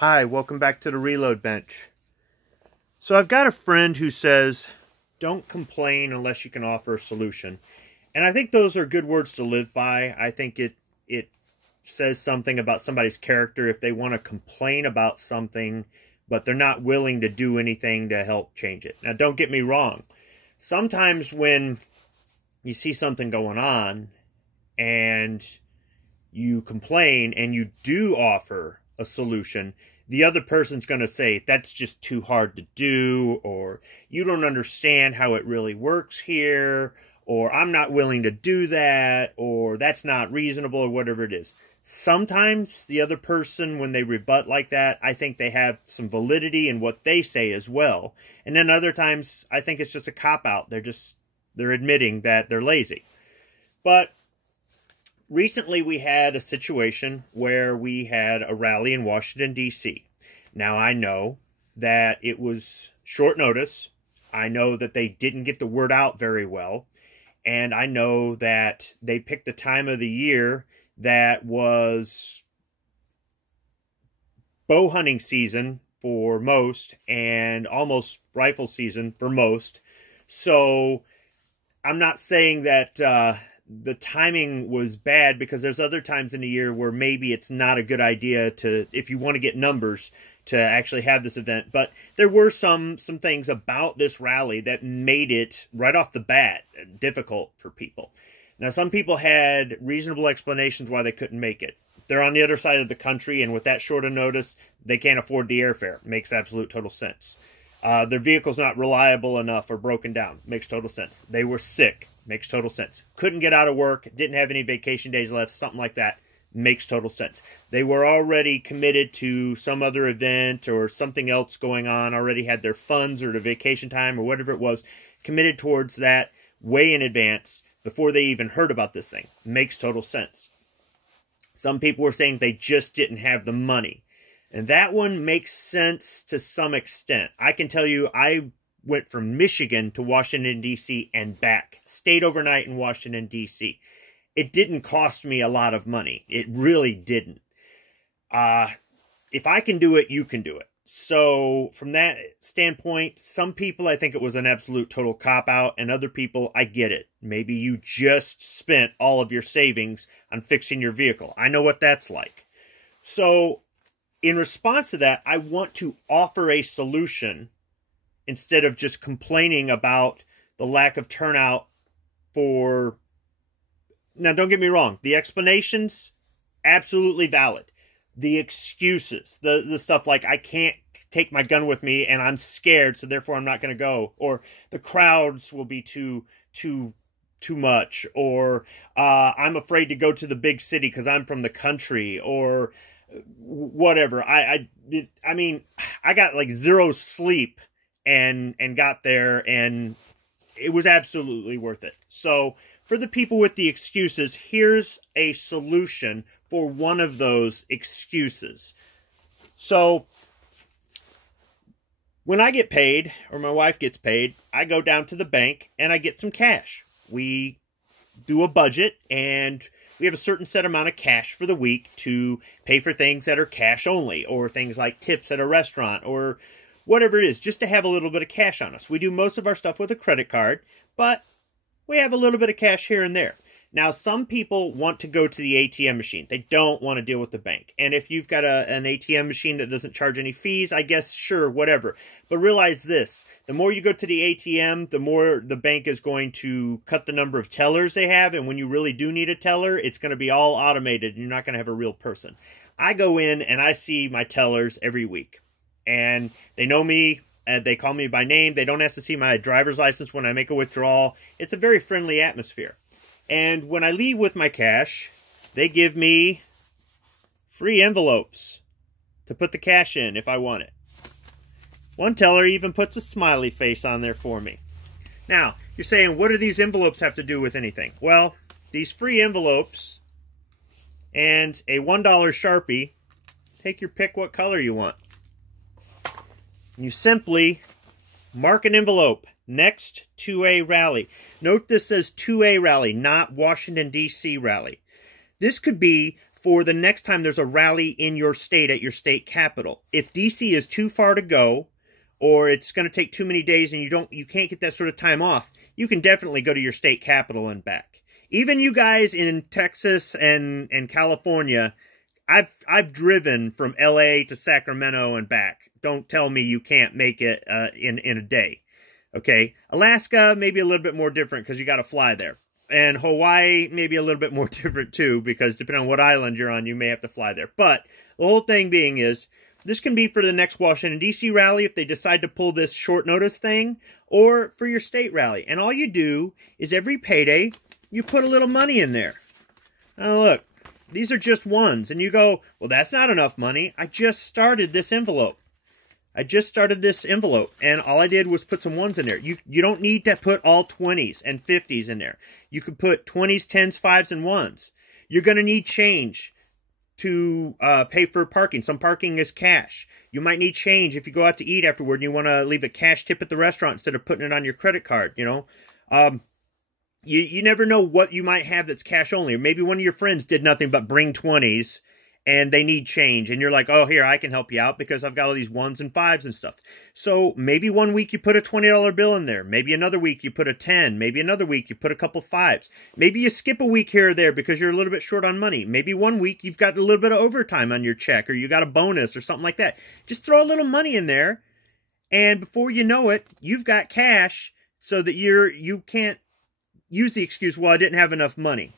Hi, welcome back to the Reload Bench. So I've got a friend who says, don't complain unless you can offer a solution. And I think those are good words to live by. I think it says something about somebody's character if they want to complain about something, but they're not willing to do anything to help change it. Now, don't get me wrong. Sometimes when you see something going on and you complain and you do offer a solution, the other person's going to say, that's just too hard to do, or you don't understand how it really works here, or I'm not willing to do that, or that's not reasonable, or whatever it is. Sometimes the other person, when they rebut like that, I think they have some validity in what they say as well. And then other times, I think it's just a cop-out. They're admitting that they're lazy. But recently we had a situation where we had a rally in Washington, D.C. Now, I know that it was short notice. I know that they didn't get the word out very well. And I know that they picked the time of the year that was bow hunting season for most and almost rifle season for most. So I'm not saying that the timing was bad, because there's other times in the year where maybe it's not a good idea to, if you want to get numbers, to actually have this event. But there were some things about this rally that made it right off the bat difficult for people. Now, some people had reasonable explanations why they couldn't make it. They're on the other side of the country, and with that short a notice, they can't afford the airfare. Makes absolute total sense. Their vehicle's not reliable enough or broken down. Makes total sense. They were sick. Makes total sense. Couldn't get out of work. Didn't have any vacation days left. Something like that. Makes total sense. They were already committed to some other event or something else going on. Already had their funds or their vacation time or whatever it was committed towards that way in advance before they even heard about this thing. Makes total sense. Some people were saying they just didn't have the money. And that one makes sense to some extent. I can tell you, I went from Michigan to Washington, D.C. and back. Stayed overnight in Washington, D.C. It didn't cost me a lot of money. It really didn't. If I can do it, you can do it. So from that standpoint, some people, I think it was an absolute total cop-out, and other people, I get it. Maybe you just spent all of your savings on fixing your vehicle. I know what that's like. So in response to that, I want to offer a solution instead of just complaining about the lack of turnout for... Now, don't get me wrong. The explanations, absolutely valid. The excuses, the stuff like, I can't take my gun with me and I'm scared, so therefore I'm not going to go. Or the crowds will be too much. Or I'm afraid to go to the big city because I'm from the country. Or whatever. I mean, I got like zero sleep and got there, and it was absolutely worth it. So for the people with the excuses, here's a solution for one of those excuses. So when I get paid, or my wife gets paid, I go down to the bank and I get some cash. We do a budget, and we have a certain set amount of cash for the week to pay for things that are cash only, or things like tips at a restaurant, or whatever it is, just to have a little bit of cash on us. We do most of our stuff with a credit card, but we have a little bit of cash here and there. Now, some people want to go to the ATM machine. They don't want to deal with the bank. And if you've got an ATM machine that doesn't charge any fees, I guess, sure, whatever. But realize this. The more you go to the ATM, the more the bank is going to cut the number of tellers they have. And when you really do need a teller, it's going to be all automated, and you're not going to have a real person. I go in and I see my tellers every week. And they know me. They call me by name. They don't have to see my driver's license when I make a withdrawal. It's a very friendly atmosphere. And when I leave with my cash, they give me free envelopes to put the cash in if I want it. One teller even puts a smiley face on there for me. Now, you're saying, what do these envelopes have to do with anything? Well, these free envelopes and a $1 Sharpie, take your pick what color you want. You simply mark an envelope next to a rally. Note this says 2A rally, not Washington, D.C. rally. This could be for the next time there's a rally in your state at your state capital. If DC is too far to go, or it's going to take too many days and you can't get that sort of time off, you can definitely go to your state capital and back. Even you guys in Texas and California, I've driven from LA to Sacramento and back. Don't tell me you can't make it in a day. Okay, Alaska maybe a little bit more different because you got to fly there. And Hawaii, maybe a little bit more different too, because depending on what island you're on, you may have to fly there. But the whole thing being is, this can be for the next Washington, D.C. rally if they decide to pull this short notice thing, or for your state rally. And all you do is every payday, you put a little money in there. Now look, these are just ones. And you go, well, that's not enough money. I just started this envelope. And all I did was put some ones in there. You don't need to put all 20s and 50s in there. You could put 20s, 10s, 5s, and 1s. You're going to need change to pay for parking. Some parking is cash. You might need change if you go out to eat afterward and you want to leave a cash tip at the restaurant instead of putting it on your credit card, you know. You never know what you might have that's cash only. Or maybe one of your friends did nothing but bring 20s and they need change. And you're like, oh, here, I can help you out because I've got all these 1s and 5s and stuff. So maybe one week you put a $20 bill in there. Maybe another week you put a 10. Maybe another week you put a couple 5s. Maybe you skip a week here or there because you're a little bit short on money. Maybe one week you've got a little bit of overtime on your check or you got a bonus or something like that. Just throw a little money in there. And before you know it, you've got cash so that you can't use the excuse, well, I didn't have enough money.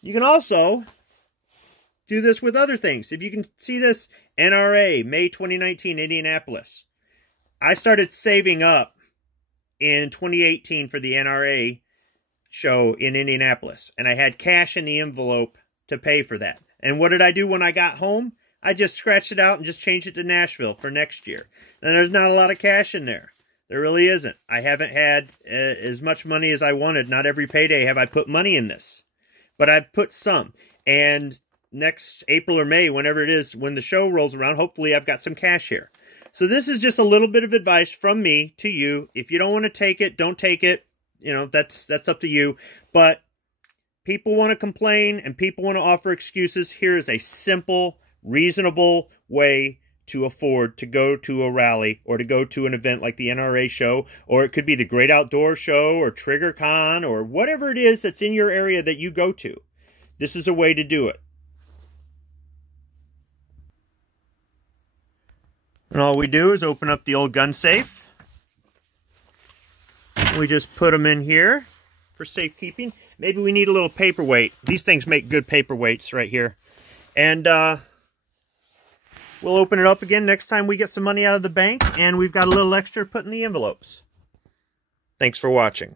You can also do this with other things. If you can see this, NRA, May 2019, Indianapolis. I started saving up in 2018 for the NRA show in Indianapolis. And I had cash in the envelope to pay for that. And what did I do when I got home? I just scratched it out and just changed it to Nashville for next year. And there's not a lot of cash in there. There really isn't. I haven't had as much money as I wanted. Not every payday have I put money in this. But I've put some. And next April or May, whenever it is, when the show rolls around, hopefully I've got some cash here. So this is just a little bit of advice from me to you. If you don't want to take it, don't take it. You know, that's up to you. But people want to complain and people want to offer excuses. Here is a simple, reasonable way to afford to go to a rally or to go to an event like the NRA show, or it could be the Great Outdoor Show or Trigger Con or whatever it is that's in your area that you go to. This is a way to do it. And all we do is open up the old gun safe. We just put them in here for safekeeping. Maybe we need a little paperweight. These things make good paperweights right here. And we'll open it up again next time we get some money out of the bank, and we've got a little extra to put in the envelopes. Thanks for watching.